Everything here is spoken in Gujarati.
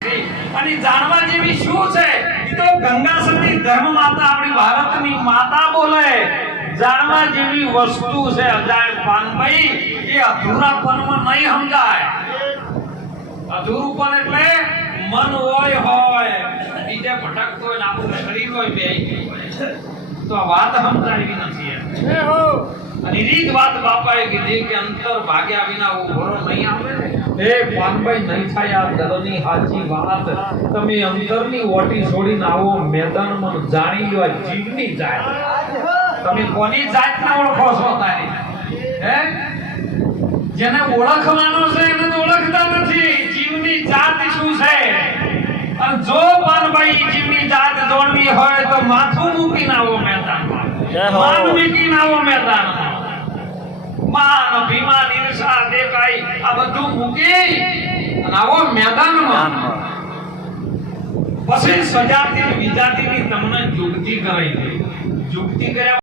અને જાણવા જેવી શું છે ઈ તો ગંગા સતી ધર્મ માતા આપણી ભારતની માતા બોલે જાણવા જેવી વસ્તુ છે અજાણ પાનભાઈ એ અધૂરાપનમાં નહીં સમજાય અધૂરુપન એટલે મન હોય બીજે ભટકતો હોય ને આપણું શરીર હોય બે તો આ વાત સમજાવી નથી અને રીત વાત બાપાએ કીધી કે અંતર ભાગ્યા વિના ઉભરો નહીં આવે ને એ પાનભાઈ નહીં થાય આ દલની સાચી વાત તમે અંતરની ઓટી છોડીને આવો મેદાનમાં જાણી લો જીવની જાય તમે કોની જાતને ઓળખો છો તારી હે જેને ઓળખવાનો છે એને તો ઓળખતા નથી જીવની જાત શું છે અને જો પાનભાઈ જીવની જાત જોડવી હોય તો માથું મૂકીને આવો મેદાનમાં માન મૂકીને આવો મેદાનમાં માન અભિમાન ઈર્ષા દેખાઈ આ બધું મૂકી અને આવો મેદાનમાં પછી સજાતી વિજાતીની તમને જુગતી કરાઈ દે જુગતી કર્યા